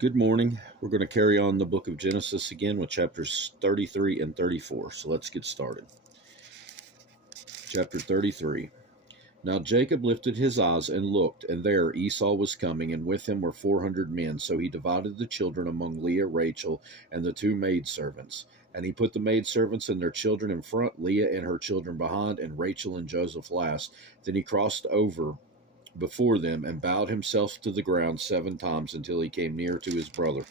Good morning. We're going to carry on the book of Genesis again with chapters 33 and 34. So let's get started. Chapter 33. Now Jacob lifted his eyes and looked, and there Esau was coming, and with him were 400 men. So he divided the children among Leah, Rachel, and the two maidservants. And he put the maidservants and their children in front, Leah and her children behind, and Rachel and Joseph last. Then he crossed over before them and bowed himself to the ground 7 times until he came near to his brother.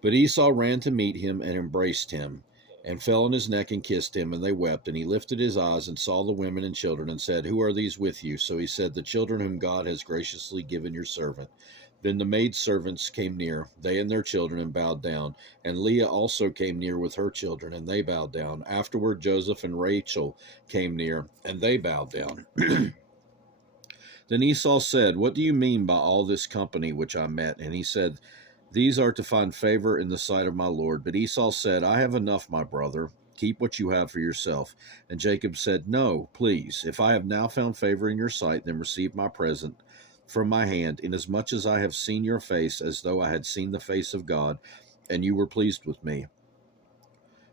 But Esau ran to meet him and embraced him, and fell on his neck and kissed him, and they wept. And he lifted his eyes and saw the women and children, and said, Who are these with you? So he said, The children whom God has graciously given your servant. Then the maidservants came near, they and their children, and bowed down. And Leah also came near with her children, and they bowed down. Afterward Joseph and Rachel came near, and they bowed down. Then Esau said, What do you mean by all this company which I met? And he said, These are to find favor in the sight of my Lord. But Esau said, I have enough, my brother. Keep what you have for yourself. And Jacob said, No, please. If I have now found favor in your sight, then receive my present from my hand, inasmuch as I have seen your face as though I had seen the face of God, and you were pleased with me.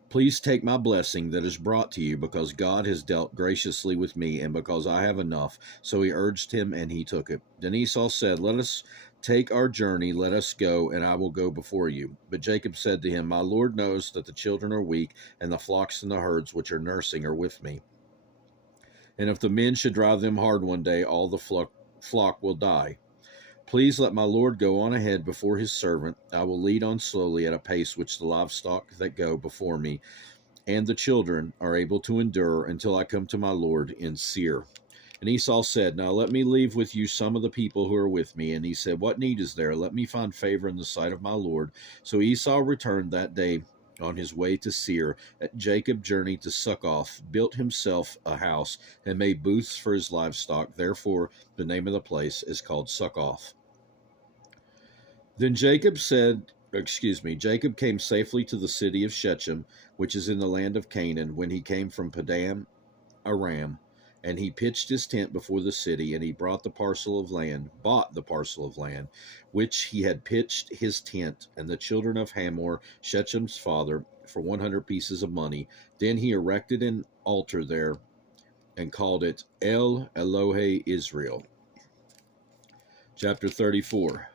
Please take my blessing that is brought to you, because God has dealt graciously with me, and because I have enough. So he urged him, and he took it. Then Esau said, Let us take our journey, let us go, and I will go before you. But Jacob said to him, My Lord knows that the children are weak, and the flocks and the herds which are nursing are with me. And if the men should drive them hard one day, all the flock will die. Please let my Lord go on ahead before his servant. I will lead on slowly at a pace which the livestock that go before me and the children are able to endure until I come to my Lord in Seir. And Esau said, Now let me leave with you some of the people who are with me. And he said, What need is there? Let me find favor in the sight of my Lord. So Esau returned that day on his way to Seir. Jacob journeyed to Succoth, built himself a house, and made booths for his livestock. Therefore, the name of the place is called Succoth. Then Jacob came safely to the city of Shechem, which is in the land of Canaan, when he came from Padan Aram, and he pitched his tent before the city, and he bought the parcel of land, which he had pitched his tent, and the children of Hamor, Shechem's father, for 100 pieces of money. Then he erected an altar there, and called it El Elohe Israel. Chapter 34.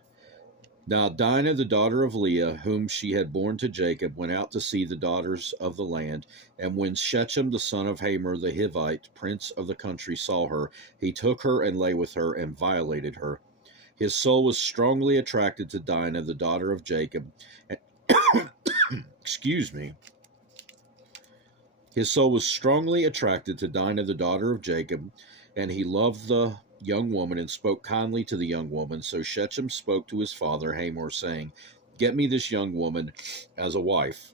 Now Dinah, the daughter of Leah, whom she had borne to Jacob, went out to see the daughters of the land. And when Shechem, the son of Hamor the Hivite, prince of the country, saw her, he took her and lay with her and violated her. His soul was strongly attracted to Dinah, the daughter of Jacob. Excuse me. His soul was strongly attracted to Dinah, the daughter of Jacob, and he loved the young woman and spoke kindly to the young woman. So Shechem spoke to his father Hamor, saying, Get me this young woman as a wife.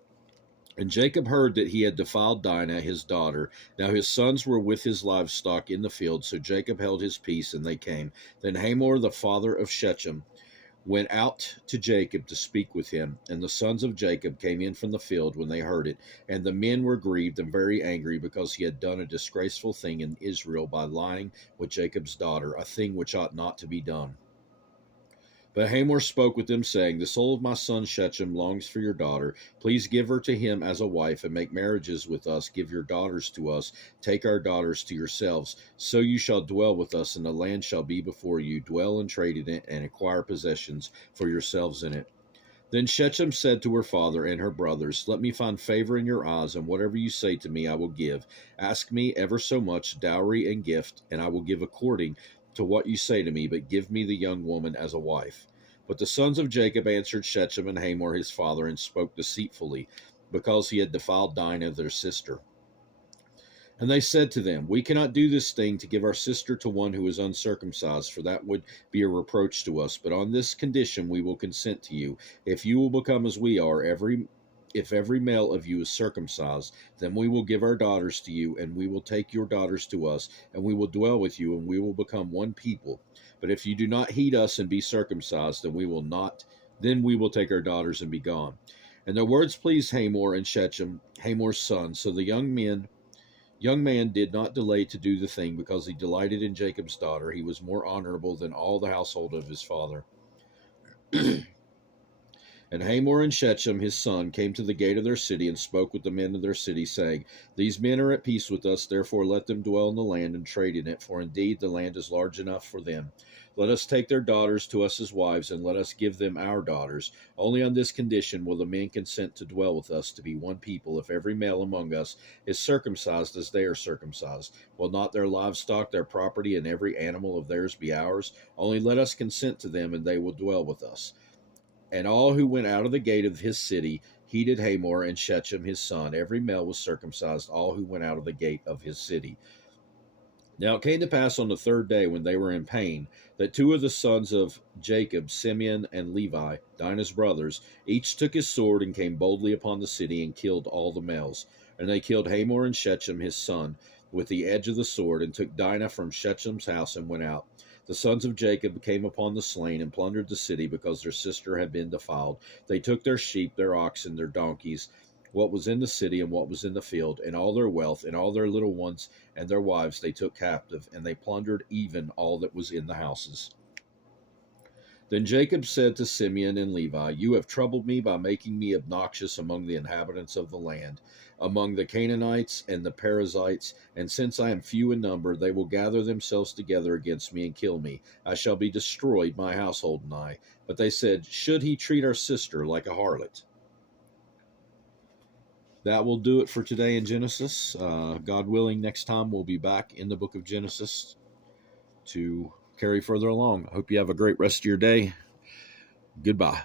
And Jacob heard that he had defiled Dinah, his daughter. Now his sons were with his livestock in the field, so Jacob held his peace, and they came. Then Hamor, the father of Shechem, went out to Jacob to speak with him. And the sons of Jacob came in from the field when they heard it. And the men were grieved and very angry, because he had done a disgraceful thing in Israel by lying with Jacob's daughter, a thing which ought not to be done. But Hamor spoke with them, saying, The soul of my son Shechem longs for your daughter. Please give her to him as a wife, and make marriages with us. Give your daughters to us. Take our daughters to yourselves. So you shall dwell with us, and the land shall be before you. Dwell and trade in it, and acquire possessions for yourselves in it. Then Shechem said to her father and her brothers, Let me find favor in your eyes, and whatever you say to me I will give. Ask me ever so much dowry and gift, and I will give according to what you say to me, but give me the young woman as a wife. But the sons of Jacob answered Shechem and Hamor his father, and spoke deceitfully, because he had defiled Dinah their sister. And they said to them, We cannot do this thing to give our sister to one who is uncircumcised, for that would be a reproach to us. But on this condition we will consent to you. If you will become as we are, if every male of you is circumcised, then we will give our daughters to you, and we will take your daughters to us, and we will dwell with you, and we will become one people. But if you do not heed us and be circumcised, then we will take our daughters and be gone. And their words pleased Hamor and Shechem, Hamor's son. So the young man did not delay to do the thing, because he delighted in Jacob's daughter. He was more honorable than all the household of his father. And Hamor and Shechem his son came to the gate of their city and spoke with the men of their city, saying, These men are at peace with us, therefore let them dwell in the land and trade in it, for indeed the land is large enough for them. Let us take their daughters to us as wives, and let us give them our daughters. Only on this condition will the men consent to dwell with us, to be one people, if every male among us is circumcised as they are circumcised. Will not their livestock, their property, and every animal of theirs be ours? Only let us consent to them, and they will dwell with us. And all who went out of the gate of his city heeded Hamor and Shechem his son. Every male was circumcised, all who went out of the gate of his city. Now it came to pass on the third day, when they were in pain, that two of the sons of Jacob, Simeon and Levi, Dinah's brothers, each took his sword and came boldly upon the city and killed all the males. And they killed Hamor and Shechem his son with the edge of the sword, and took Dinah from Shechem's house and went out. The sons of Jacob came upon the slain and plundered the city, because their sister had been defiled. They took their sheep, their oxen, their donkeys, what was in the city and what was in the field, and all their wealth, and all their little ones and their wives they took captive, and they plundered even all that was in the houses. Then Jacob said to Simeon and Levi, You have troubled me by making me obnoxious among the inhabitants of the land, among the Canaanites and the Perizzites, and since I am few in number, they will gather themselves together against me and kill me. I shall be destroyed, my household and I. But they said, Should he treat our sister like a harlot? That will do it for today in Genesis. God willing, next time we'll be back in the book of Genesis to carry further along. I hope you have a great rest of your day. Goodbye.